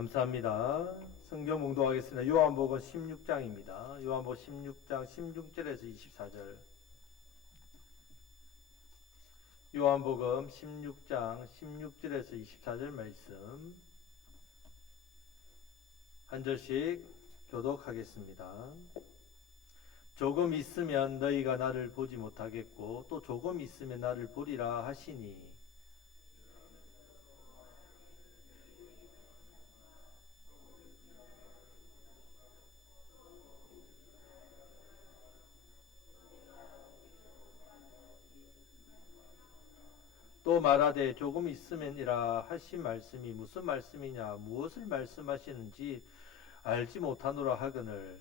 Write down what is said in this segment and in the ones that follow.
감사합니다. 성경 봉독하겠습니다. 요한복음 16장입니다. 요한복음 16장 16절에서 24절. 요한복음 16장 16절에서 24절 말씀 한 절씩 교독하겠습니다. 조금 있으면 너희가 나를 보지 못하겠고 또 조금 있으면 나를 보리라 하시니 또 말하되 조금 있으면이라 하신 말씀이 무슨 말씀이냐 무엇을 말씀하시는지 알지 못하노라 하거늘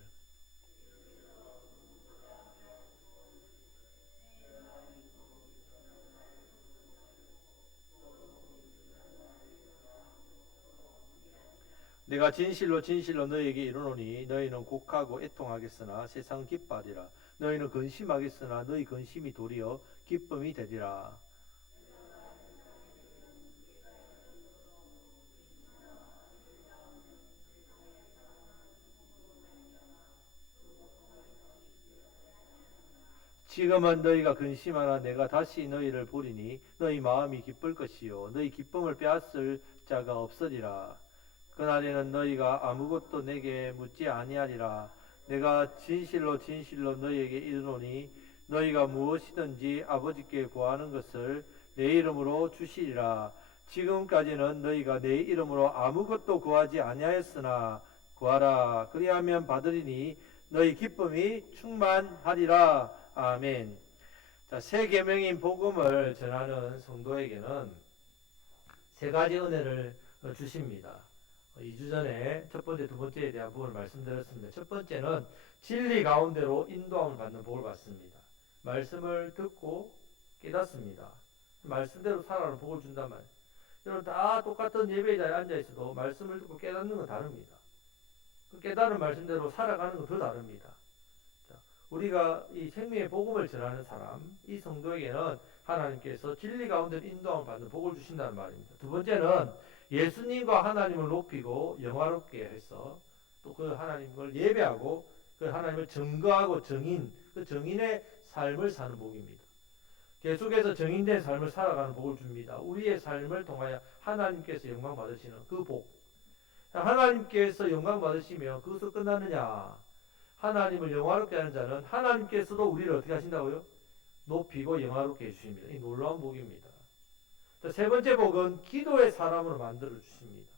내가 진실로 진실로 너희에게 이르노니 너희는 곡하고 애통하겠으나 세상 기뻐하리라. 너희는 근심하겠으나 너희 근심이 도리어 기쁨이 되리라. 지금은 너희가 근심하나 내가 다시 너희를 보리니 너희 마음이 기쁠 것이요 너희 기쁨을 빼앗을 자가 없으리라. 그날에는 너희가 아무것도 내게 묻지 아니하리라. 내가 진실로 진실로 너희에게 이르노니 너희가 무엇이든지 아버지께 구하는 것을 내 이름으로 주시리라. 지금까지는 너희가 내 이름으로 아무것도 구하지 아니하였으나 구하라. 그리하면 받으리니 너희 기쁨이 충만하리라. 아멘. 자, 새 계명인 복음을 전하는 성도에게는 세 가지 은혜를 주십니다. 2주 전에 첫 번째, 두 번째에 대한 복을 말씀드렸습니다. 첫 번째는 진리 가운데로 인도함을 받는 복을 받습니다. 말씀을 듣고 깨닫습니다. 말씀대로 살아가는 복을 준단 말이에요. 여러분 다 똑같은 예배 자리에 앉아 있어도 말씀을 듣고 깨닫는 건 다릅니다. 그 깨달은 말씀대로 살아가는 건 더 다릅니다. 자, 우리가 이 생명의 복음을 전하는 사람, 이 성도에게는 하나님께서 진리 가운데로 인도함을 받는 복을 주신다는 말입니다. 두 번째는 예수님과 하나님을 높이고 영화롭게 해서 또 그 하나님을 예배하고 그 하나님을 증거하고 그 정인의 삶을 사는 복입니다. 계속해서 정인된 삶을 살아가는 복을 줍니다. 우리의 삶을 통하여 하나님께서 영광 받으시는 그 복. 하나님께서 영광 받으시면 그것으로 끝나느냐? 하나님을 영화롭게 하는 자는 하나님께서도 우리를 어떻게 하신다고요? 높이고 영화롭게 해주십니다. 이 놀라운 복입니다. 자, 세 번째 복은 기도의 사람으로 만들어 주십니다.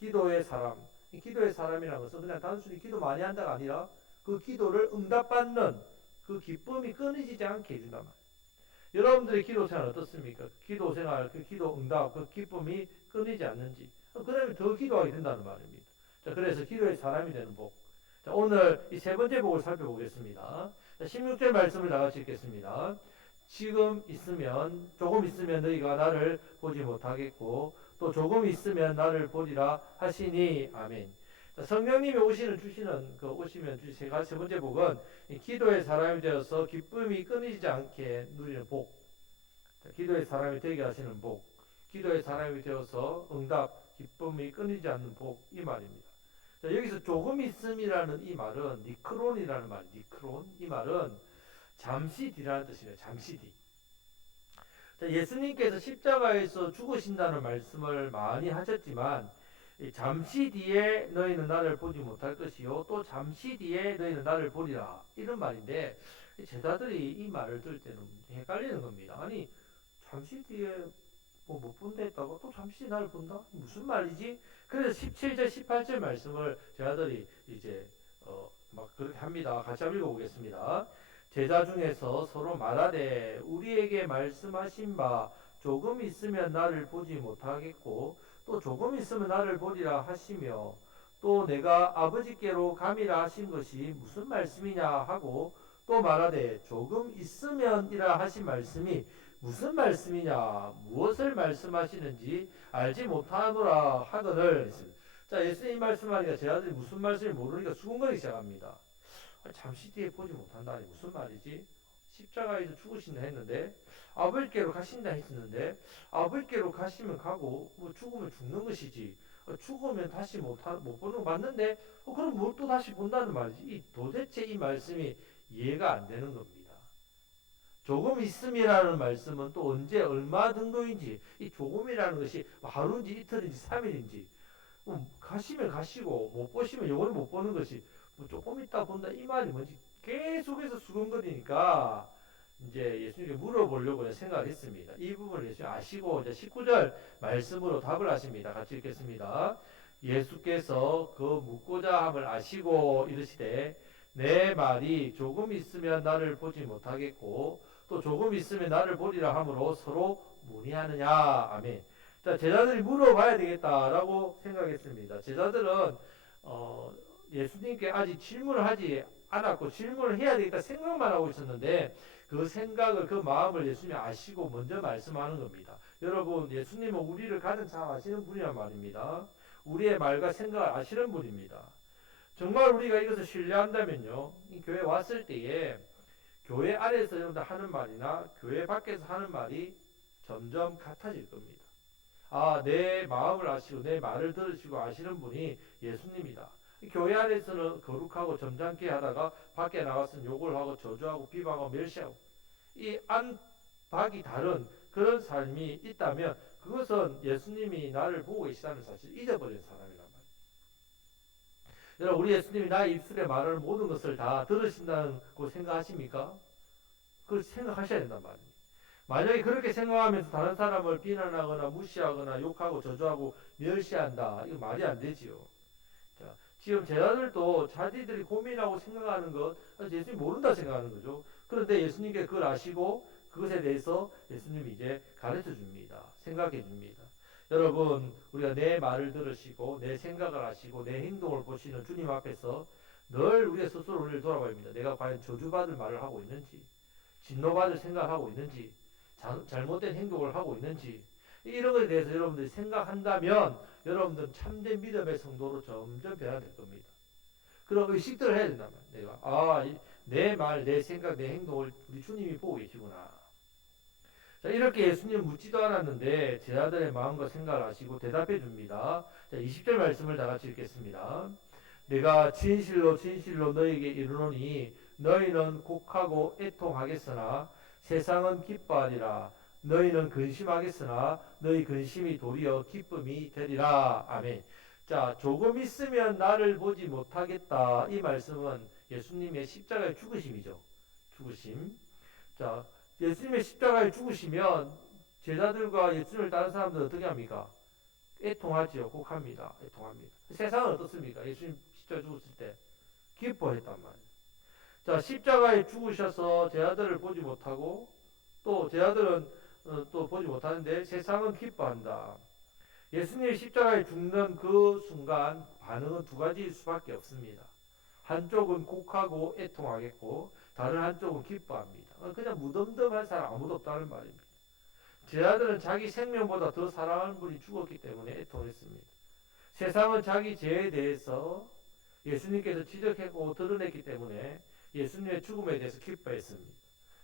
기도의 사람. 이 기도의 사람이라는 것은 그냥 단순히 기도 많이 한다가 아니라 그 기도를 응답받는 그 기쁨이 끊이지 않게 해준단 말이에요. 여러분들의 기도 생활 어떻습니까? 기도 생활, 그 기도 응답, 그 기쁨이 끊이지 않는지. 그러면 더 기도하게 된다는 말입니다. 자, 그래서 기도의 사람이 되는 복. 자, 오늘 이 세 번째 복을 살펴보겠습니다. 자, 16절 말씀을 다 같이 읽겠습니다. 지금 있으면 조금 있으면 너희가 나를 보지 못하겠고 또 조금 있으면 나를 보리라 하시니 아멘. 자, 성령님이 주시는 그 오시면 주신 세 번째 복은 기도의 사람이 되어서 기쁨이 끊이지 않게 누리는 복. 자, 기도의 사람이 되게 하시는 복. 기도의 사람이 되어서 응답, 기쁨이 끊이지 않는 복 이 말입니다. 자, 여기서 조금 있음이라는 이 말은 니크론이라는 말, 니크론 이 말은 잠시 뒤라는 뜻이에요. 잠시 뒤. 자, 예수님께서 십자가에서 죽으신다는 말씀을 많이 하셨지만 잠시 뒤에 너희는 나를 보지 못할 것이요 또 잠시 뒤에 너희는 나를 보리라 이런 말인데 제자들이 이 말을 들을 때는 헷갈리는 겁니다. 아니 잠시 뒤에 뭐 못 본다 했다고 또 잠시 나를 본다? 무슨 말이지? 그래서 17절 18절 말씀을 제자들이 이제 막 그렇게 합니다. 같이 한번 읽어보겠습니다. 제자 중에서 서로 말하되 우리에게 말씀하신 바 조금 있으면 나를 보지 못하겠고 또 조금 있으면 나를 보리라 하시며 또 내가 아버지께로 감이라 하신 것이 무슨 말씀이냐 하고 또 말하되 조금 있으면이라 하신 말씀이 무슨 말씀이냐 무엇을 말씀하시는지 알지 못하노라 하거늘. 자, 예수님 말씀하니까 제자들이 무슨 말씀인지 모르니까 수군거리기 시작합니다. 잠시 뒤에 보지 못한다니 무슨 말이지? 십자가에서 죽으신다 했는데 아버지께로 가신다 했었는데 아버지께로 가시면 가고 뭐 죽으면 죽는 것이지 죽으면 다시 못 보는 거 맞는데 그럼 뭘 또 다시 본다는 말이지. 도대체 이 말씀이 이해가 안 되는 겁니다. 조금 있음이라는 말씀은 또 언제 얼마 정도인지, 이 조금이라는 것이 하루인지 이틀인지 3일인지, 가시면 가시고 못 보시면 영원히 못 보는 것이 뭐 조금 있다 본다 이 말이 뭔지 계속해서 수근거리니까 이제 예수님께 물어보려고 생각을 했습니다. 이 부분을 예수님 아시고 이제 19절 말씀으로 답을 하십니다. 같이 읽겠습니다. 예수께서 그 묻고자 함을 아시고 이르시되 내 말이 조금 있으면 나를 보지 못하겠고 또 조금 있으면 나를 보리라 함으로 서로 문의하느냐. 아멘. 자, 제자들이 물어봐야 되겠다라고 생각했습니다. 제자들은 예수님께 아직 질문을 하지 않았고 질문을 해야 되겠다 생각만 하고 있었는데 그 생각을 그 마음을 예수님이 아시고 먼저 말씀하는 겁니다. 여러분, 예수님은 우리를 가장 잘 아시는 분이란 말입니다. 우리의 말과 생각을 아시는 분입니다. 정말 우리가 이것을 신뢰한다면요, 이 교회 왔을 때에 교회 안에서 여러분들 하는 말이나 교회 밖에서 하는 말이 점점 같아질 겁니다. 아, 내 마음을 아시고 내 말을 들으시고 아시는 분이 예수님이다. 교회 안에서는 거룩하고 점잖게 하다가 밖에 나가서는 욕을 하고 저주하고 비방하고 멸시하고 이 안팎이 다른 그런 삶이 있다면 그것은 예수님이 나를 보고 계시다는 사실을 잊어버린 사람이란 말이에요. 여러분, 우리 예수님이 나의 입술에 말하는 모든 것을 다 들으신다고 생각하십니까? 그걸 생각하셔야 된단 말이에요. 만약에 그렇게 생각하면서 다른 사람을 비난하거나 무시하거나 욕하고 저주하고 멸시한다, 이거 말이 안 되지요. 자, 지금 제자들도 자기들이 고민하고 생각하는 것 예수님 모른다 생각하는 거죠. 그런데 예수님께 그걸 아시고 그것에 대해서 예수님이 이제 가르쳐 줍니다. 생각해 줍니다. 여러분, 우리가 내 말을 들으시고 내 생각을 아시고 내 행동을 보시는 주님 앞에서 늘 우리의 스스로 우리를 돌아봐야 합니다. 내가 과연 저주받을 말을 하고 있는지, 진노받을 생각을 하고 있는지, 잘못된 행동을 하고 있는지, 이런 것에 대해서 여러분들이 생각한다면 여러분들은 참된 믿음의 성도로 점점 변화될 겁니다. 그런 의식들을 해야 된단 말이에요. 내가 내 말, 내 생각, 내 행동을 우리 주님이 보고 계시구나. 자, 이렇게 예수님 묻지도 않았는데 제자들의 마음과 생각을 아시고 대답해 줍니다. 자, 20절 말씀을 다 같이 읽겠습니다. 내가 진실로 진실로 너에게 이르노니 너희는 곡하고 애통하겠으나 세상은 기뻐하리라. 너희는 근심하겠으나 너희 근심이 도리어 기쁨이 되리라. 아멘. 자, 조금 있으면 나를 보지 못하겠다. 이 말씀은 예수님의 십자가의 죽으심이죠. 죽으심. 자, 예수님의 십자가에 죽으시면 제자들과 예수님을 따른 사람들은 어떻게 합니까? 애통하지요. 곡합니다. 애통합니다. 세상은 어떻습니까? 예수님 십자가에 죽었을 때 기뻐했단 말이에요. 자, 십자가에 죽으셔서 제자들을 보지 못하고 또 제자들은 또 보지 못하는데 세상은 기뻐한다. 예수님이 십자가에 죽는 그 순간 반응은 두 가지일 수밖에 없습니다. 한쪽은 곡하고 애통하겠고 다른 한쪽은 기뻐합니다. 그냥 무덤덤한 사람 아무도 없다는 말입니다. 제자들은 자기 생명보다 더 사랑하는 분이 죽었기 때문에 애통했습니다. 세상은 자기 죄에 대해서 예수님께서 지적했고 드러냈기 때문에 예수님의 죽음에 대해서 기뻐했습니다.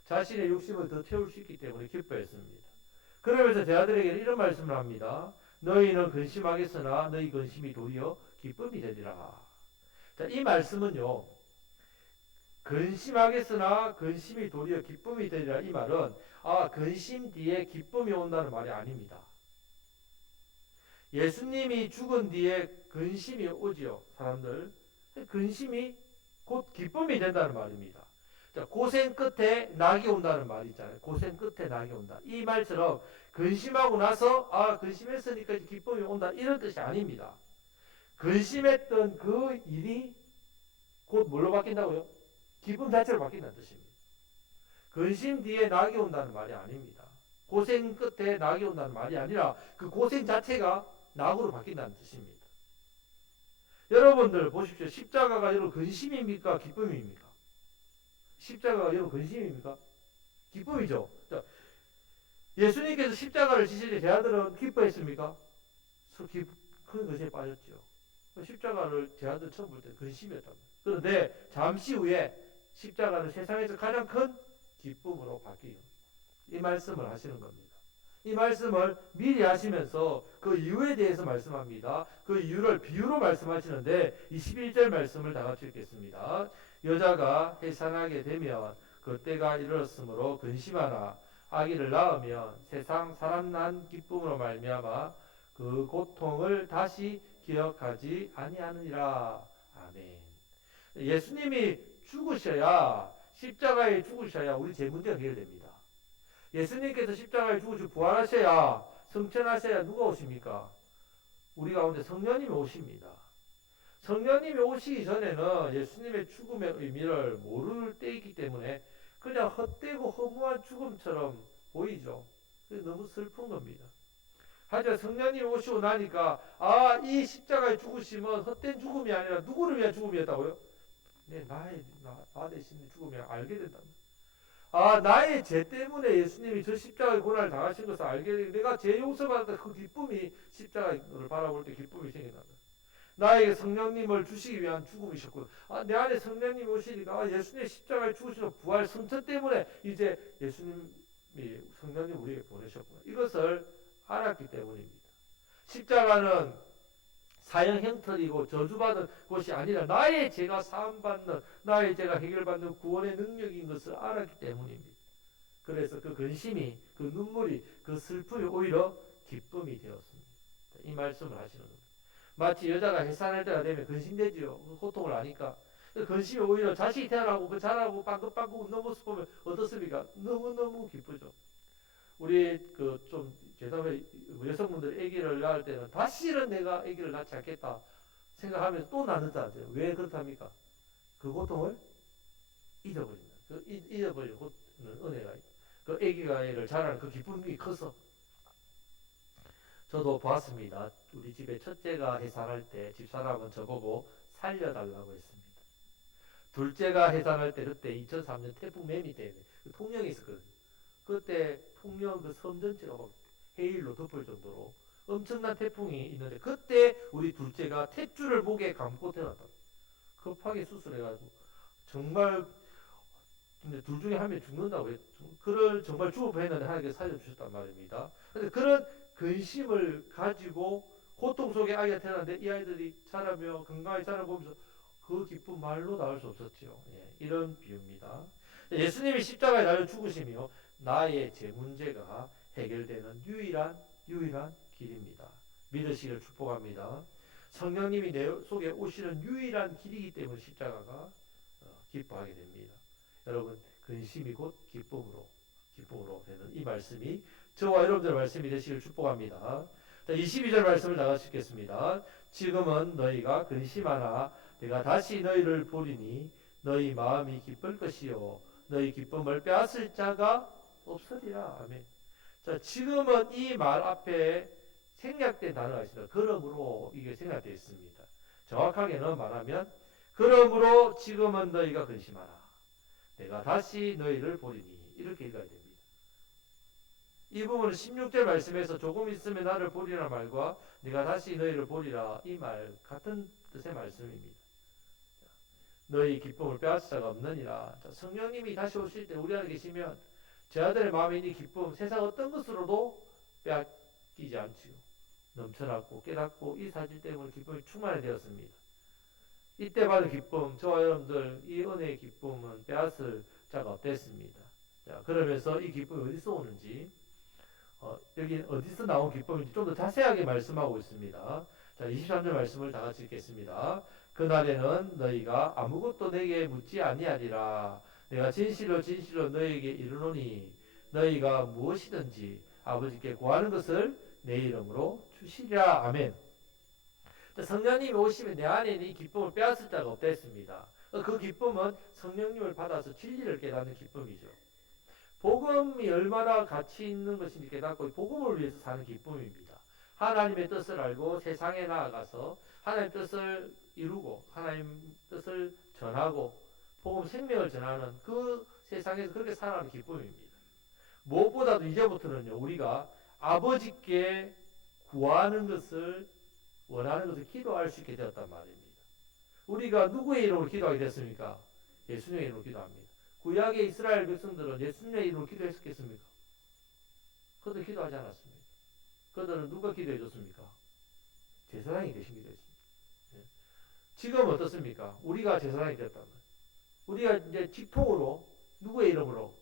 자신의 욕심을 더 채울 수 있기 때문에 기뻐했습니다. 그러면서 제자들에게 이런 말씀을 합니다. 너희는 근심하겠으나 너희 근심이 도리어 기쁨이 되리라. 자, 이 말씀은요, 근심하겠으나 근심이 도리어 기쁨이 되리라. 이 말은 근심 뒤에 기쁨이 온다는 말이 아닙니다. 예수님이 죽은 뒤에 근심이 오지요. 사람들 근심이 곧 기쁨이 된다는 말입니다. 자, 고생 끝에 낙이 온다는 말이 있잖아요. 고생 끝에 낙이 온다. 이 말처럼 근심하고 나서 근심했으니까 기쁨이 온다 이런 뜻이 아닙니다. 근심했던 그 일이 곧 뭘로 바뀐다고요? 기쁨 자체로 바뀐다는 뜻입니다. 근심 뒤에 낙이 온다는 말이 아닙니다. 고생 끝에 낙이 온다는 말이 아니라 그 고생 자체가 낙으로 바뀐다는 뜻입니다. 여러분들 보십시오. 십자가가 여러분 근심입니까? 기쁨입니까? 십자가가 여러분 근심입니까? 기쁨이죠. 자, 예수님께서 십자가를 지실 때 제자들은 기뻐했습니까? 큰 근심에 빠졌죠. 십자가를 제자들 처음 볼 때 근심이었단 말이에요. 그런데 잠시 후에 십자가는 세상에서 가장 큰 기쁨으로 바뀌는 이 말씀을 하시는 겁니다. 이 말씀을 미리 하시면서 그 이유에 대해서 말씀합니다. 그 이유를 비유로 말씀하시는데 21절 말씀을 다 같이 읽겠습니다. 여자가 해산하게 되면 그 때가 이르렀으므로 근심하라. 아기를 낳으면 세상 사람 난 기쁨으로 말미암아 그 고통을 다시 기억하지 아니하느니라. 아멘. 예수님이 죽으셔야, 십자가에 죽으셔야 우리 제 문제가 해결됩니다. 예수님께서 십자가에 죽으시고 부활하셔야, 성천하셔야 누가 오십니까? 우리 가운데 성령님이 오십니다. 성령님이 오시기 전에는 예수님의 죽음의 의미를 모를 때이기 때문에 그냥 헛되고 허무한 죽음처럼 보이죠. 너무 슬픈 겁니다. 하지만 성령님이 오시고 나니까 이 십자가에 죽으심은 헛된 죽음이 아니라 누구를 위한 죽음이었다고요? 네, 나 대신 죽음이 알게 된답니다. 나의 죄 때문에 예수님이 저 십자가의 고난을 당하신 것을 알게 되고 내가 죄 용서받았다 그 기쁨이 십자가를 바라볼 때 기쁨이 생긴답니다. 나에게 성령님을 주시기 위한 죽음이셨고 내 안에 성령님이 오시니까 예수님의 십자가에 죽으시는 부활 성천 때문에 이제 예수님이 성령님 우리에게 보내셨구나. 이것을 알았기 때문입니다. 십자가는 사형 형틀이고 저주받은 곳이 아니라 나의 죄가 사함받는, 나의 죄가 해결받는 구원의 능력인 것을 알았기 때문입니다. 그래서 그 근심이, 그 눈물이, 그 슬픔이 오히려 기쁨이 되었습니다. 이 말씀을 하시는 겁니다. 마치 여자가 해산할 때가 되면 근심되지요. 그 고통을 아니까. 근심이 오히려 자식이 태어나고 그 자라고 빵긋빵긋 웃는 모습 보면 어떻습니까? 너무너무 기쁘죠. 우리 좀 죄송해 여성분들 아기를 낳을 때는 다시는 내가 아기를 낳지 않겠다 생각하면서 또 낳는다. 왜 그렇답니까? 그 고통을 잊어버린다. 잊어버리는 은혜가 있다. 그 아기가 애를 자라는 그 기쁨이 커서. 저도 보았습니다. 우리 집에 첫째가 해산할 때 집사람은 저보고 살려달라고 했습니다. 둘째가 해산할 때 그때 2003년 태풍 매미 때문에 통영이 있었거든요. 그때 통영 그 섬 전체가 막 해일로 덮을 정도로 엄청난 태풍이 있는데 그때 우리 둘째가 탯줄을 목에 감고 태어났다. 급하게 수술해가지고 정말 근데 둘 중에 한 명이 죽는다고 그를 정말 죽을 뻔했는데 하나님께서 살려주셨단 말입니다. 근데 그런 근심을 가지고 고통 속에 아이가 태어났는데 이 아이들이 자라며 건강하게 자라보면서 그 기쁨 말로 나올 수 없었지요. 이런 비유입니다. 예수님이 십자가에 달려 죽으시며 나의 제 문제가 해결되는 유일한 길입니다. 믿으시기를 축복합니다. 성령님이 내 속에 오시는 유일한 길이기 때문에 십자가가 기뻐하게 됩니다. 여러분 근심이 곧 기쁨으로 되는 이 말씀이 저와 여러분들의 말씀이 되시기를 축복합니다. 자, 22절 말씀을 나같이 읽겠습니다. 지금은 너희가 근심하나 내가 다시 너희를 보리니 너희 마음이 기쁠 것이요 너희 기쁨을 빼앗을 자가 없으리라. 아멘. 자, 지금은 이 말 앞에 생략된 단어가 있습니다. 그러므로 이게 생략되어 있습니다. 정확하게는 말하면 그러므로 지금은 너희가 근심하라. 내가 다시 너희를 보리니 이렇게 읽어야 됩니다. 이 부분은 16절 말씀에서 조금 있으면 나를 보리라 말과 네가 다시 너희를 보리라 이 말 같은 뜻의 말씀입니다. 너희 기쁨을 빼앗을 자가 없느니라. 자, 성령님이 다시 오실 때 우리 안에 계시면 제 아들의 마음에 있는 기쁨 세상 어떤 것으로도 빼앗기지 않지요. 넘쳐났고 깨닫고 이 사실 때문에 기쁨이 충만히 되었습니다. 이때 받은 기쁨 저와 여러분들 이 은혜의 기쁨은 빼앗을 자가 없겠습니다. 자, 그러면서 이 기쁨이 어디서 오는지 여기 어디서 나온 기쁨인지 좀 더 자세하게 말씀하고 있습니다. 자, 23절 말씀을 다 같이 읽겠습니다. 그날에는 너희가 아무것도 내게 묻지 아니하리라. 내가 진실로 너희에게 이르노니 너희가 무엇이든지 아버지께 구하는 것을 내 이름으로 주시리라. 아멘. 성령님이 오시면 내 안에 있는 이 기쁨을 빼앗을 자가 없다 했습니다. 그 기쁨은 성령님을 받아서 진리를 깨닫는 기쁨이죠. 복음이 얼마나 가치 있는 것인지 깨닫고 복음을 위해서 사는 기쁨입니다. 하나님의 뜻을 알고 세상에 나아가서 하나님의 뜻을 이루고 하나님 뜻을 전하고 복음 생명을 전하는 그 세상에서 그렇게 살아가는 기쁨입니다. 무엇보다도 이제부터는요 우리가 아버지께 구하는 것을 원하는 것을 기도할 수 있게 되었단 말입니다. 우리가 누구의 이름으로 기도하게 됐습니까? 예수님의 이름으로 기도합니다. 구약의 이스라엘 백성들은 예수님의 이름으로 기도했었겠습니까? 그들 기도하지 않았습니다. 그들은 누가 기도해 줬습니까? 제사장이 대신 기도했습니다. 예. 지금 어떻습니까? 우리가 제사장이 됐다면 우리가 이제 직통으로 누구의 이름으로?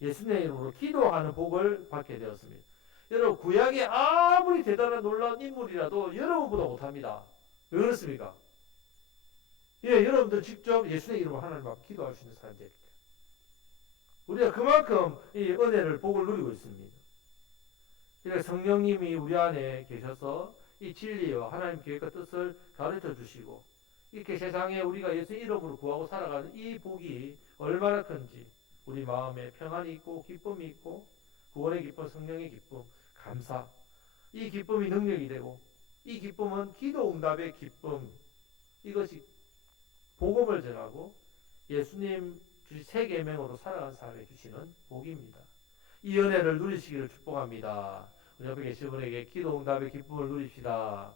예수님의 이름으로 기도하는 복을 받게 되었습니다. 여러분 구약에 아무리 대단한 놀라운 인물이라도 여러분보다 못합니다. 왜 그렇습니까? 예, 여러분들 직접 예수의 이름으로 하나님 앞에 기도할 수 있는 사람들이에요. 우리가 그만큼 이 은혜를 복을 누리고 있습니다. 그러니까 성령님이 우리 안에 계셔서 이 진리와 하나님 계획과 뜻을 가르쳐 주시고 이렇게 세상에 우리가 예수 이름으로 구하고 살아가는 이 복이 얼마나 큰지 우리 마음에 평안이 있고 기쁨이 있고 구원의 기쁨, 성령의 기쁨, 감사 이 기쁨이 능력이 되고 이 기쁨은 기도 응답의 기쁨 이것이 복음을 전하고 예수님 주신 새 계명으로 살아가는 사람에게 주시는 복입니다. 이 은혜를 누리시기를 축복합니다. 우리 옆에 계신 분에게 기도 응답의 기쁨을 누립시다.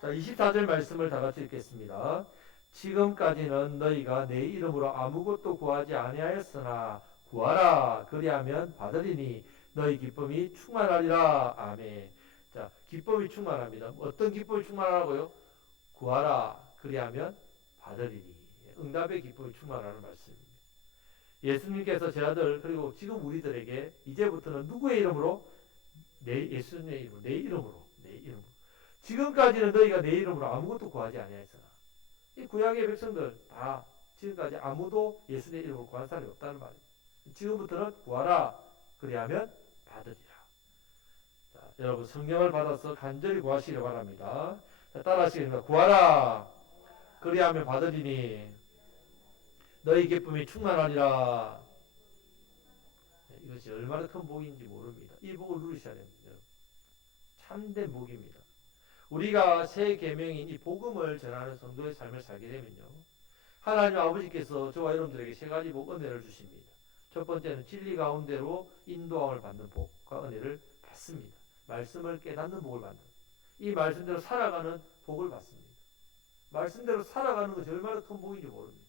자, 24절 말씀을 다 같이 읽겠습니다. 지금까지는 너희가 내 이름으로 아무것도 구하지 아니하였으나 구하라 그리하면 받으리니 너희 기쁨이 충만하리라. 아멘. 자, 기쁨이 충만합니다. 어떤 기쁨이 충만하라고요? 구하라 그리하면 받으리니. 응답의 기쁨이 충만하는 말씀입니다. 예수님께서 제 아들 그리고 지금 우리들에게 이제부터는 누구의 이름으로? 예수님의 이름으로, 내 이름으로, 내 이름으로. 지금까지는 너희가 내 이름으로 아무것도 구하지 아니하였으나 이 구약의 백성들 다 지금까지 아무도 예수의 이름으로 구한 사람이 없다는 말입니다. 지금부터는 구하라 그리하면 받으리라. 자, 여러분 성령을 받아서 간절히 구하시기 바랍니다. 자, 따라하시겠습니다. 구하라 그리하면 받으리니 너희 기쁨이 충만하리라. 이것이 얼마나 큰 복인지 모릅니다. 이 복을 누리셔야 됩니다. 참된 복입니다. 우리가 새 계명인 이 복음을 전하는 성도의 삶을 살게 되면요. 하나님 아버지께서 저와 여러분들에게 세 가지 복 은혜를 주십니다. 첫 번째는 진리 가운데로 인도함을 받는 복과 은혜를 받습니다. 말씀을 깨닫는 복을 받는 이 말씀대로 살아가는 복을 받습니다. 말씀대로 살아가는 것이 얼마나 큰 복인지 모릅니다.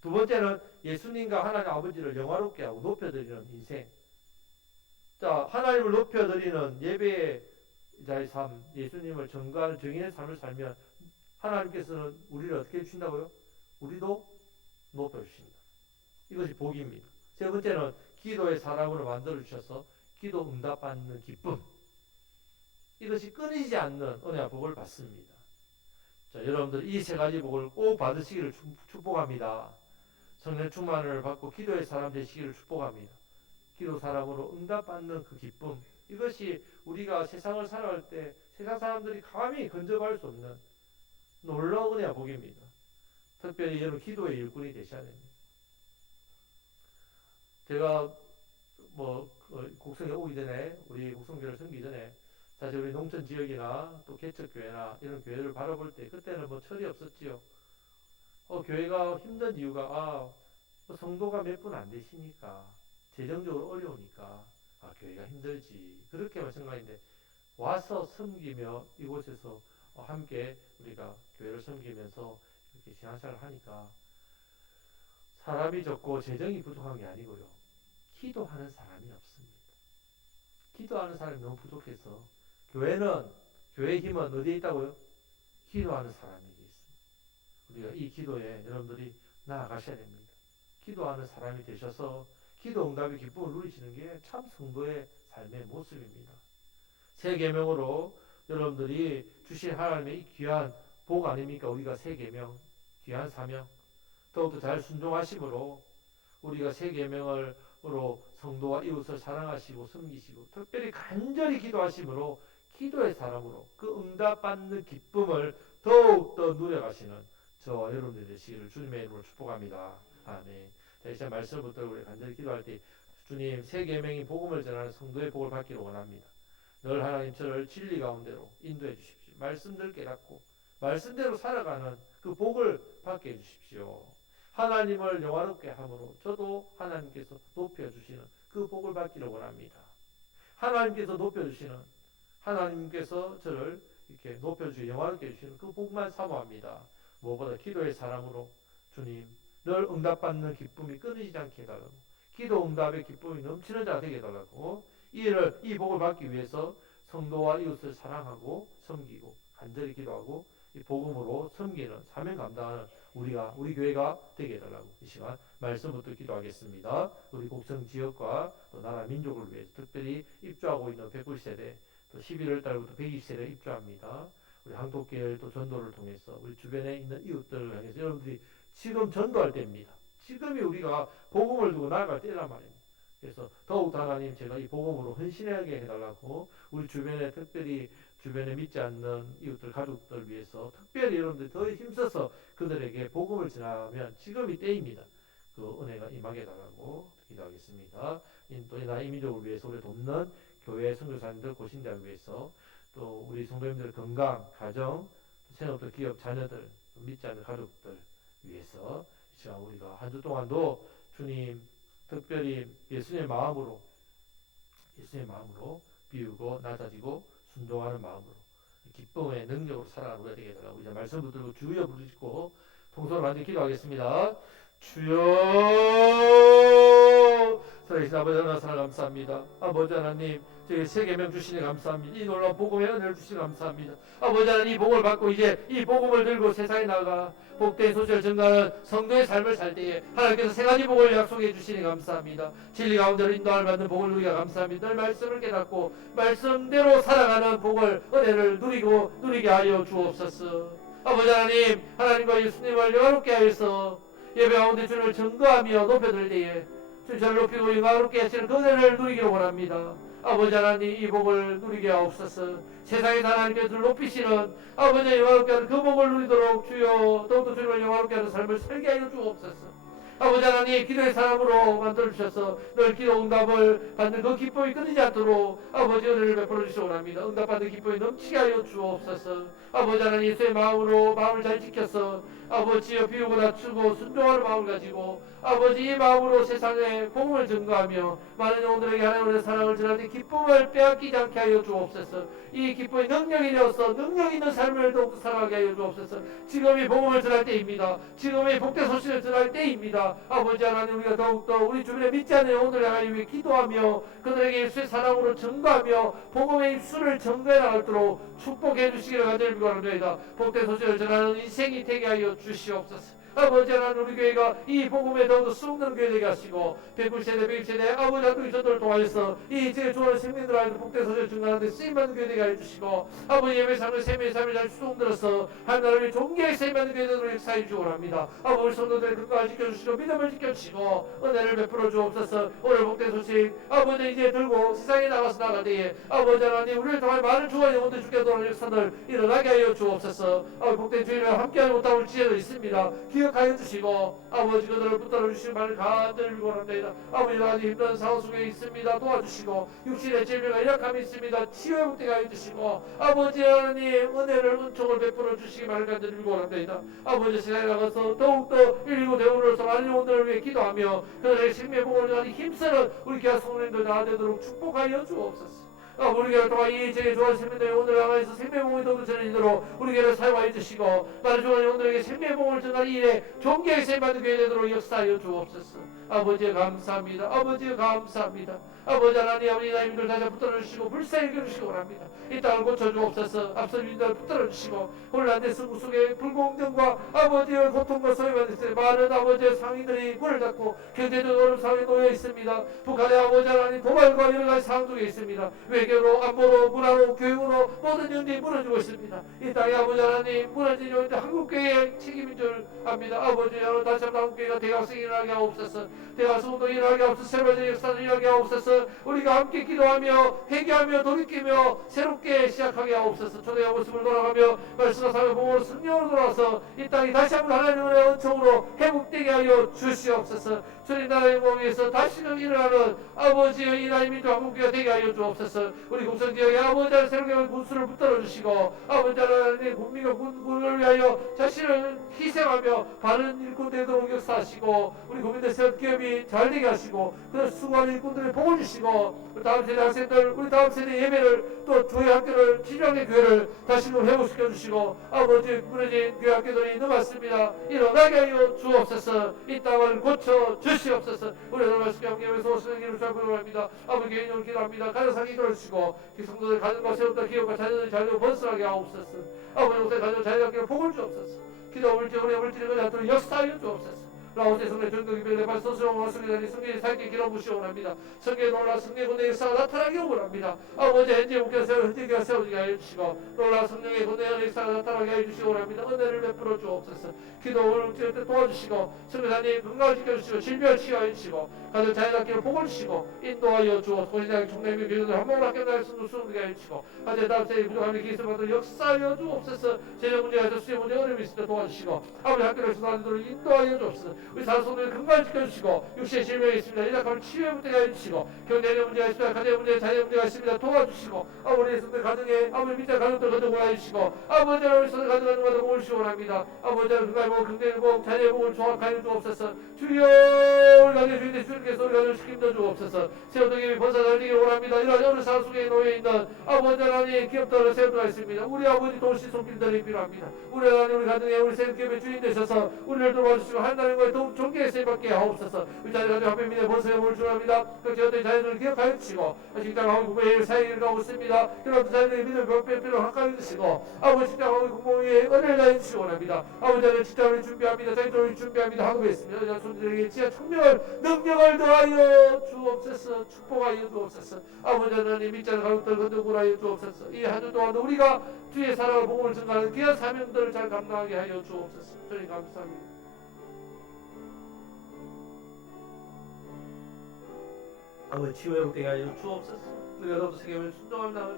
두 번째는 예수님과 하나님 아버지를 영화롭게 하고 높여드리는 인생. 자, 하나님을 높여드리는 예배자의 삶, 예수님을 전가하는 정인의 삶을 살면 하나님께서는 우리를 어떻게 해주신다고요? 우리도 높여주신다. 이것이 복입니다. 세 번째는 기도의 사람으로 만들어주셔서 기도 응답받는 기쁨. 이것이 끊이지 않는 은혜와 복을 받습니다. 자, 여러분들 이 세 가지 복을 꼭 받으시기를 축복합니다. 성령 충만을 받고 기도의 사람 되시기를 축복합니다. 기도 사람으로 응답받는 그 기쁨, 이것이 우리가 세상을 살아갈 때 세상 사람들이 감히 근접할 수 없는 놀라운 은혜와 복입니다. 특별히 여러분 기도의 일꾼이 되셔야 됩니다. 제가 곡성에 오기 전에 우리 곡성교회를 섬기기 전에 사실 우리 농촌 지역이나 또 개척교회나 이런 교회를 바라볼 때 그때는 철이 없었지요. 교회가 힘든 이유가 성도가 몇 분 안 되시니까 재정적으로 어려우니까 교회가 힘들지 그렇게만 생각했는데 와서 섬기며 이곳에서 함께 우리가 교회를 섬기면서 이렇게 신앙생활을 하니까 사람이 적고 재정이 부족한 게 아니고요. 기도하는 사람이 없습니다. 기도하는 사람이 너무 부족해서 교회의 힘은 어디에 있다고요? 기도하는 사람에게 있습니다. 우리가 이 기도에 여러분들이 나아가셔야 됩니다. 기도하는 사람이 되셔서 기도 응답의 기쁨을 누리시는 게 참 성도의 삶의 모습입니다. 새 계명으로 여러분들이 주신 하나님의 이 귀한 복 아닙니까? 우리가 새 계명, 귀한 사명, 더욱더 잘 순종하심으로 우리가 새 계명으로 성도와 이웃을 사랑하시고 섬기시고 특별히 간절히 기도하심으로 기도의 사람으로 그 응답받는 기쁨을 더욱더 누려가시는 저와 여러분들 되시기를 주님의 이름으로 축복합니다. 아멘. 자, 이제 말씀을 붙들고 우리 간절히 기도할 때 주님 새 계명인 복음을 전하는 성도의 복을 받기를 원합니다. 늘 하나님 저를 진리 가운데로 인도해 주십시오. 말씀들 깨닫고 말씀대로 살아가는 그 복을 받게 해 주십시오. 하나님을 영화롭게 함으로 저도 하나님께서 높여주시는 그 복을 받기를 원합니다. 하나님께서 높여주시는 하나님께서 저를 이렇게 높여주시고 영화롭게 해주시는 그 복만 사모합니다. 무엇보다 기도의 사람으로 주님 늘 응답받는 기쁨이 끊이지 않게 해달라고 기도 응답의 기쁨이 넘치는 자가 되게 해달라고. 이 복을 받기 위해서 성도와 이웃을 사랑하고 섬기고 간절히 기도하고 이 복음으로 섬기는 사명 감당하는 우리 교회가 되게 해달라고 이 시간 말씀부터 기도하겠습니다. 우리 곡성 지역과 또 나라 민족을 위해서 특별히 입주하고 있는 190세대 또 11월 달부터 120세대 입주합니다. 우리 한국교회 또 전도를 통해서 우리 주변에 있는 이웃들을 향해서 여러분들이 지금 전도할 때입니다. 지금이 우리가 복음을 두고 나아갈 때란 말입니다. 그래서 더욱 하나님 제가 이 복음으로 헌신하게 해달라고 우리 주변에 특별히 주변에 믿지 않는 이웃들 가족들 위해서 특별히 여러분들이 더 힘써서 그들에게 복음을 전하면 지금이 때입니다. 그 은혜가 임하게 해달라고 기도하겠습니다. 또 나의 민족을 위해서 우리 돕는 교회 선교사님들 고신자를 위해서 또 우리 성도님들 건강, 가정, 생업들, 기업, 자녀들, 믿지 않는 가족들 위해서 시간 우리가 한 주 동안도 주님 특별히 예수님의 마음으로 비우고 낮아지고 순종하는 마음으로 기쁨의 능력으로 살아가는 우리가 되게 해달라고 이제 말씀 붙들고 주여 부르시고 통성을 완전히 기도하겠습니다. 주여 살아계신 아버지 하나님 감사합니다. 아버지 하나님 저희 세계명 주시니 감사합니다. 이 놀라운 복음의 은혜를 주시니 감사합니다. 아버지 하나님 이 복을 받고 이제 이 복음을 들고 세상에 나가 복된 소식을 전가하는 성도의 삶을 살 때에 하나님께서 세 가지 복을 약속해 주시니 감사합니다. 진리 가운데로 인도함을 받는 복을 누리기가 감사합니다. 늘 말씀을 깨닫고 말씀대로 살아가는 복을 은혜를 누리게 하여 주옵소서. 아버지 하나님 하나님과 예수님을 영화롭게 하여서 예배 가운데 주를 증거하며 높여들 때에 주 저를 높이고 영화롭게 하시는 그 은혜를 누리기를 원합니다. 아버지 하나님 이 복을 누리게 하옵소서. 세상에서 하나님께서 높이시는 아버지의 영화롭게 하는 그 복을 누리도록 주여 더욱더 주님을 영화롭게 하는 삶을 살게 하여 주옵소서. 아버지 하나님 기도의 사람으로 만들어주셔서 늘 기도 응답을 받는 그 기쁨이 끊이지 않도록 아버지 은혜를 베풀어 주시기 원합니다. 응답받는 기쁨이 넘치게 하여 주옵소서. 아버지 하나님 예수의 마음으로 마음을 잘 지켜서 아버지여 비우고 낮추고 순종하는 마음을 가지고 아버지 이 마음으로 세상에 복음을 증거하며 많은 영혼들에게 하나님의 사랑을 전할 때 기쁨을 빼앗기지 않게 하여 주옵소서. 이 기쁨이 능력이 되어서 능력 있는 삶을 더욱더 살아가게 하여 주옵소서. 지금이 복음을 전할 때입니다. 지금이 복된 소식을 전할 때입니다. 아버지 하나님 우리가 더욱더 우리 주변에 믿지 않는 영혼들을 향하여 기도하며 그들에게 예수의 사랑으로 증거하며 복음의 입술을 증거해 나가도록 축복해 주시기를 간절히 비원합니다. 복된 소식을 전하는 인생이 되게 하여 주시옵소서. 아버지 하나님 우리 교회가 이 복음에 더욱더 숨는 교회 되게 하시고 190세대 120세대 아버지 하나님 전도를 통하여서 이 제일 좋아하는 생명들 안에서 복된 소식을 증거하는 데 쓰임받는 교회 되게 해주시고 아버지 예배 삶을 세미의 삶을 잘 수동들어서 하나님의 존귀하게 쓰임받는 교회 되도록 역사해 주시기 원합니다. 아버지 성도들의 건강을 지켜주시고 믿음을 지켜주시고 은혜를 베풀어 주옵소서. 오늘 복된 소식 아버지 이제 들고 세상에 나가서 나갈 때에 아버지 하나님 우리를 통해 많은 주와 영혼들 주께 도는 역사들 일어나게 하여 주옵소서. 아버지 복된 주일을 함께하지 못하고 지혜도 있습니다. 기억하여 주시고 아버지 그들을 붙들어 주시는 말을 간절히 원합니다. 아버지 하나님 힘든 상황 속에 있습니다. 도와주시고 육신의 질병과 약함이 있습니다. 치유의 복되게 하여 주시고 아버지 하나님 은혜를 은총을 베풀어 주시기 말을 간절히 원합니다. 아버지 세상에 나가서 더욱더 일리고 대우로서 많은 영혼들을 위해 기도하며 그들의 생명의 복을 전하는 힘쓰는 우리 교회 성도님들 다 되도록 축복하여 주옵소서. 우리 교회를 통해 이 제일 좋아하는 생명들의 영혼들을 향해서 생명의 복을 더욱 전하도록 우리 교회를 사용하여 주시고 많은 좋아하는 영혼들에게 생명의 복을 전하는 일에 존귀하게 쓰임받는 교회 되도록 역사하여 주옵소서. 아버지 감사합니다. 아버지 감사합니다. 아버지 하나님 아버지 나님들 다시 붙들어 주시고 불쌍히 여겨주시기 원합니다. 이 땅을 고쳐주옵소서. 앞서 유인들을 붙들어 주시고 혼란된 승부 속에 불공정과 아버지의 고통과 소외받는 많은 아버지의 상인들이 문을 닫고 경제적 어려운 상황에 놓여 있습니다. 북한의 아버지 하나님 도발과 여러 가지 상황 속에 있습니다. 외교로 안보로 문화로 교육으로 모든 영들이 무너지고 있습니다. 이 땅의 아버지 하나님 무너진 영들 한국교회의 책임인 줄 압니다. 아버지 하나님 다시 한번 한국교회가 대각성이 일어나게 하옵소서. 대각성도 일어나게 하옵소서. 새로운 역사를 일어나게 하옵소서. 우리가 함께 기도하며 회개하며 돌이키며 새롭게 시작하게 하옵소서. 초대의 모습을 돌아가며 말씀과 삶의 복음으로 승리로 돌아와서 이 땅이 다시 한번 하나님의 은총으로 회복되게 하여 주시옵소서. 주님 나라의 몸위에서 다시금 일어나는 아버지의 이 나라의 민족 한국교회가 되게 하여 주옵소서. 우리 공성지역의 아버지 하나님 새롭게 군수를 붙들어 주시고 아버지 하나님 국민과 군을 위하여 자신을 희생하며 바른 일꾼 되도록 역사하시고 우리 국민들 새롭게 기업이 잘 되게 하시고 그 수고하는 일꾼들의 복을 주시고 다음 세대 학생들 우리 다음 세대 예배를 또 교회 학교를 지정의 교회를 다시금 회복시켜 주시고 아버지 무너진 교회 학교들이 너무 많습니다. 일어나게 하여 주옵소서. 이 땅을 고쳐 주시옵소서. 우리 오늘 말씀 경계에서 오시는 길을 잘 부탁합니다. 아버지 개인으로 기도합니다. 가정상이 이끌어주시고 성도들 가정과 세웠다 기업과 자녀들이 자녀를 번성하게 하옵소서. 아버지 옷에 가정 자녀들에게 복을 주옵소서. 기도 물질 우리 물질을 가져도록 역사하여 주옵소서. 라오세 성례 전도기 별내발 소수용 와수기다니 성계의 살기 길어 부시오랍니다. 성계에 놀라 성계 군대의 역사가 나타나게 오랍니다. 아버지 현재 목회 세워 현재가 세워지게 하여 주시고 놀라 성령의 군대의 역사가 나타나게 하여 주시오랍니다. 은혜를 베풀어 주옵소서. 기도 오늘 때 도와주시고 성교사님 건강을 지켜주시고 질병을 치유하여 주시고 가정 자녀답게 복을 주시고 인도하여 주옵소서. 고신장 총장님의 교회들 한몸을 아껴나갈 수 있는 수능하게 하여 주시고 현재 다음 세대 부족함이 기술받도록 역사하여 주옵소서. 재정 문제가 있어 수요 문제 어려움이 있을 때 도와주시고 아버지 학교를 수고하도록 인도하여 주옵소서. 우리 자손들을 건강을 지켜주시고 육신의 질병이 있습니다. 이lak함을 치유부터 해주시고 경제적 문제가 있습니다. 가정 문제, 자녀 문제가 있습니다. 도와주시고 아버지 성들 가정에 아버지 밑에 가족들 거듭 해주시고 아버지 우리 성들 가정하는 것을 복을 주시고 합니다. 아버지 건강의 복, 경제의 복, 자녀의 복을 조합하여 주옵소서. 주여 우리 가정의 주인의 주님께서 우리 가정을 책임져 주옵소서. 세워두기 번사 달리기 원합니다. 이런 어느 산 속에 놓여있는 아버지 하나님 기업들을 세우도록 하겠습니다. 우리 아버지 도시 손길들이 필요합니다. 우리 하나님 우리 가정에 우리 생기업의 주인 되셔서 우리를 도와주시고 하나님과의 더욱 존귀의 세밖에 하옵소서. 우리 자녀 가정 합의민의 번성에 뭘 주랍니다. 그 저들의 자녀들을 기억하여 주시고 직장하고 공부에 사역을 가고 있습니다. 그런 자녀들의 믿음을 빼빼로 가까이 주시고 아버지 직장하고 공부에 은혜를 다해 주시고 원합니다. 아버지는 직장을 준비합니다. 자기들을 준비합니다. 하고 있습니다. 손들에게 지하 청명을 능력을 더하여 주옵소서. 축복하여 주옵소서. 아버지 하나님 밑자를 가족들 거듭하여 주옵소서. 이 한 주 동안도 우리가 주의 사랑을 복음을 증가하는 귀한 사명들을 잘 감당하게 하여 주옵소서. 주님 감사합니다. 아버지 치유의 복되게 하여 주옵소서. 우리가 너도 세계를 순종합니다.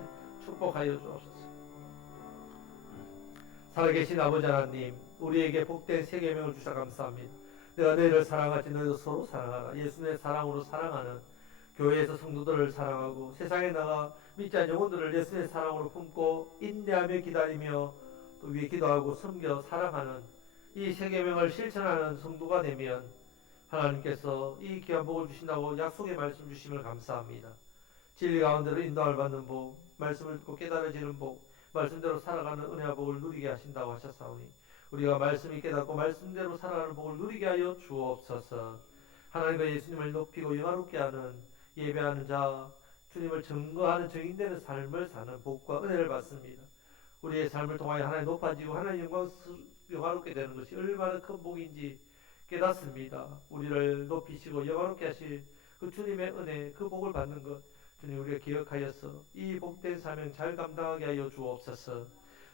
축복하여 주옵소서. 살아계신 아버지 하나님 우리에게 복된 세 계명을 주셔 감사합니다. 내가 너희를 사랑하지 너희도 서로 사랑하라. 예수님의 사랑으로 사랑하는 교회에서 성도들을 사랑하고 세상에 나가 믿지 않는 영혼들을 예수님의 사랑으로 품고 인내하며 기다리며 또 위에 기도하고 섬겨 사랑하는 이 세 계명을 실천하는 성도가 되면 하나님께서 이 귀한 복을 주신다고 약속의 말씀 주심을 감사합니다. 진리 가운데로 인도를 받는 복, 말씀을 듣고 깨달아지는 복, 말씀대로 살아가는 은혜와 복을 누리게 하신다고 하셨사오니 우리가 말씀이 깨닫고 말씀대로 살아가는 복을 누리게 하여 주옵소서. 하나님과 예수님을 높이고 영화롭게 하는 예배하는 자, 주님을 증거하는 증인되는 삶을 사는 복과 은혜를 받습니다. 우리의 삶을 통하여 하나님 높아지고 하나님 영화롭게 되는 것이 얼마나 큰 복인지 깨닫습니다. 우리를 높이시고 영화롭게 하실 그 주님의 은혜, 그 복을 받는 것 주님 우리가 기억하여서 이 복된 사명 잘 감당하게 하여 주옵소서.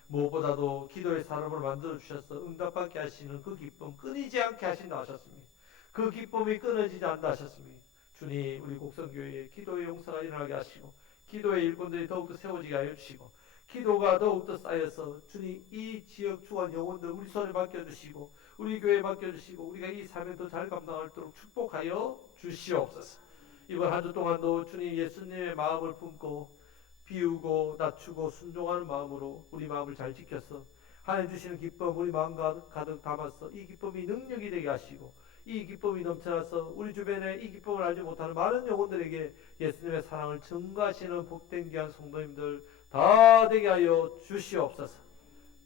무엇보다도 기도의 사람으로 만들어 주셔서 응답받게 하시는 그 기쁨 끊이지 않게 하신다 하셨습니다. 그 기쁨이 끊어지지 않다 하셨습니다. 주님 우리 곡성교회에 기도의 용사가 일어나게 하시고 기도의 일꾼들이 더욱더 세워지게 하여 주시고 기도가 더욱더 쌓여서 주님 이 지역 주한 영혼들 우리 손에 맡겨주시고 우리 교회에 맡겨주시고 우리가 이 사명 더 잘 감당하도록 축복하여 주시옵소서. 이번 한 주 동안도 주님 예수님의 마음을 품고 비우고 낮추고 순종하는 마음으로 우리 마음을 잘 지켜서 하나님 주시는 기쁨 우리 마음 가득 담아서 이 기쁨이 능력이 되게 하시고 이 기쁨이 넘쳐나서 우리 주변에 이 기쁨을 알지 못하는 많은 영혼들에게 예수님의 사랑을 증거하시는 복된 귀한 성도님들 다 되게 하여 주시옵소서.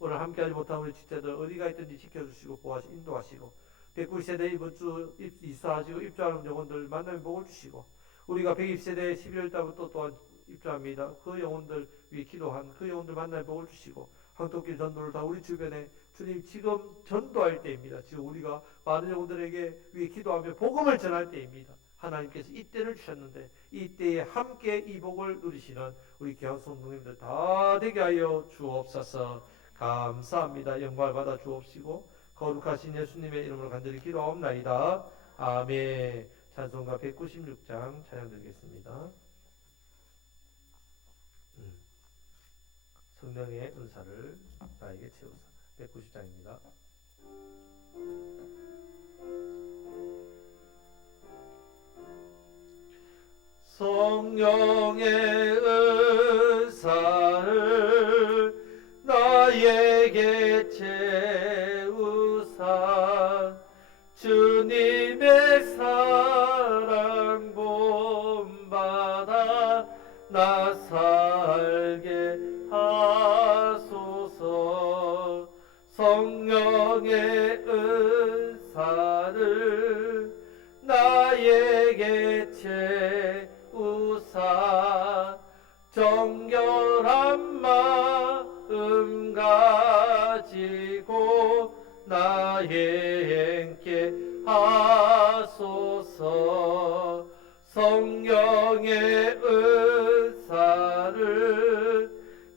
오늘 함께하지 못한 우리 지체들 어디가 있든지 지켜주시고 보호하시고 인도하시고 190세대 이번 주 이사하시고 입주하는 영혼들 만남의 복을 주시고 우리가 120세대 12월 달부터 또한 입주합니다. 그 영혼들 위해 기도한 그 영혼들 만남의 복을 주시고 황토길 전도를 다 우리 주변에 주님 지금 전도할 때입니다. 지금 우리가 많은 영혼들에게 위해 기도하며 복음을 전할 때입니다. 하나님께서 이 때를 주셨는데 이 때에 함께 이 복을 누리시는 우리 귀한 성도님들 다 되게 하여 주옵소서. 감사합니다. 영광을 받아 주옵시고 거룩하신 예수님의 이름으로 간절히 기도하옵나이다. 아멘. 찬송가 196장 찬양 드리겠습니다. 성령의 은사를 나에게 채우사. 190장입니다. 성령의 은사를 나에게 채우사 주님의 사 성령의 은사를 나에게 채우사 정결한 마음 가지고 나의 행께 하소서. 성령의 은사를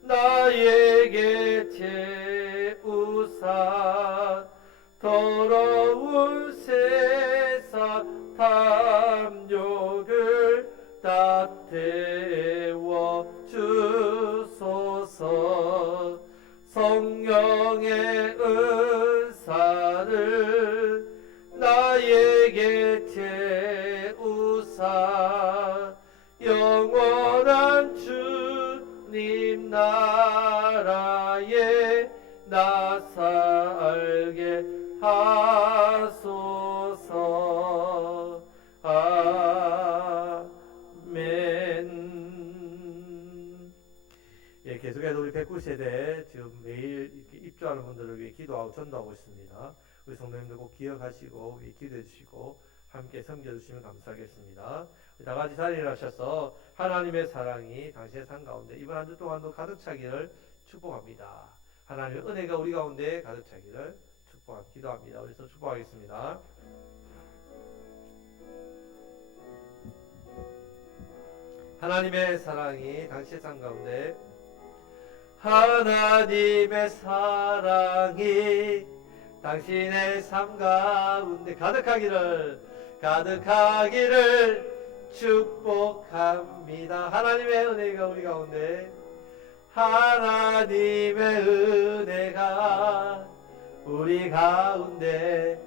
나에게 채우사 더러운 세상 탐욕을 다 태워 주소서. 성령의 은사를 나에게 채우사 영원한 주님 나라에 나 살게 하소서. 아멘. 예, 계속해서 우리 109세대 지금 매일 이렇게 입주하는 분들을 위해 기도하고 전도하고 있습니다. 우리 성도님들 꼭 기억하시고 기도해 주시고 함께 섬겨주시면 감사하겠습니다. 다 같이 자리에 일어나셔서 하나님의 사랑이 당신의 삶 가운데 이번 한 주 동안도 가득 차기를 축복합니다. 하나님의 은혜가 우리 가운데 가득 차기를 기도합니다. 우리서 축복하겠습니다. 하나님의 사랑이 당신의 삶 가운데 하나님의 사랑이 당신의 삶 가운데 가득하기를 축복합니다. 하나님의 은혜가 우리 가운데 하나님의 은혜가 우리 가운데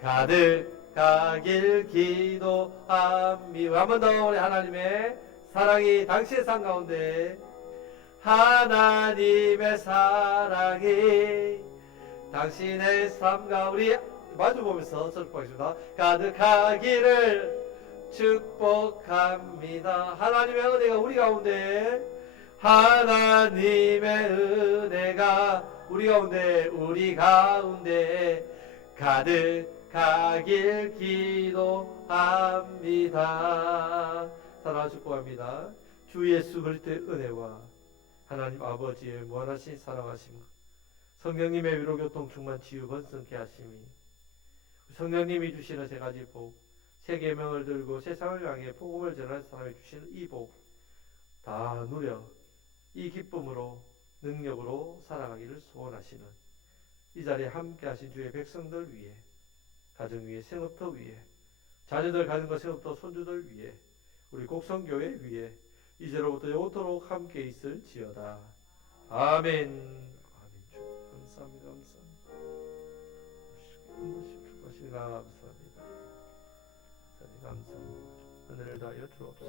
가득하길 기도합니다. 한 번 더 우리 하나님의 사랑이 당신의 삶 가운데 하나님의 사랑이 당신의 삶과 우리 마주보면서 축복하겠습니다. 가득하기를 축복합니다. 하나님의 은혜가 우리 가운데 하나님의 은혜가 우리 가운데 가득하길 기도합니다. 사랑하는 축복합니다. 주 예수 그리스도의 은혜와 하나님 아버지의 무한하신 사랑하심 성령님의 위로교통 충만 치유 번성케 하심이 성령님이 주시는 세 가지 복 세 계명을 들고 세상을 향해 복음을 전할 사람이 주시는 이 복 다 누려 이 기쁨으로 능력으로 살아가기를 소원하시는 이 자리에 함께 하신 주의 백성들 위해 가정 위에 생업터 위에 자녀들 가정과 생업터 손주들 위해 우리 곡성교회 위에 이제로부터 영원토록 함께 있을지어다. 아멘. 아멘. 감사합니다. 축복하시니까 감사합니다. 감사합니다. 은혜를 다하여 주옵소서.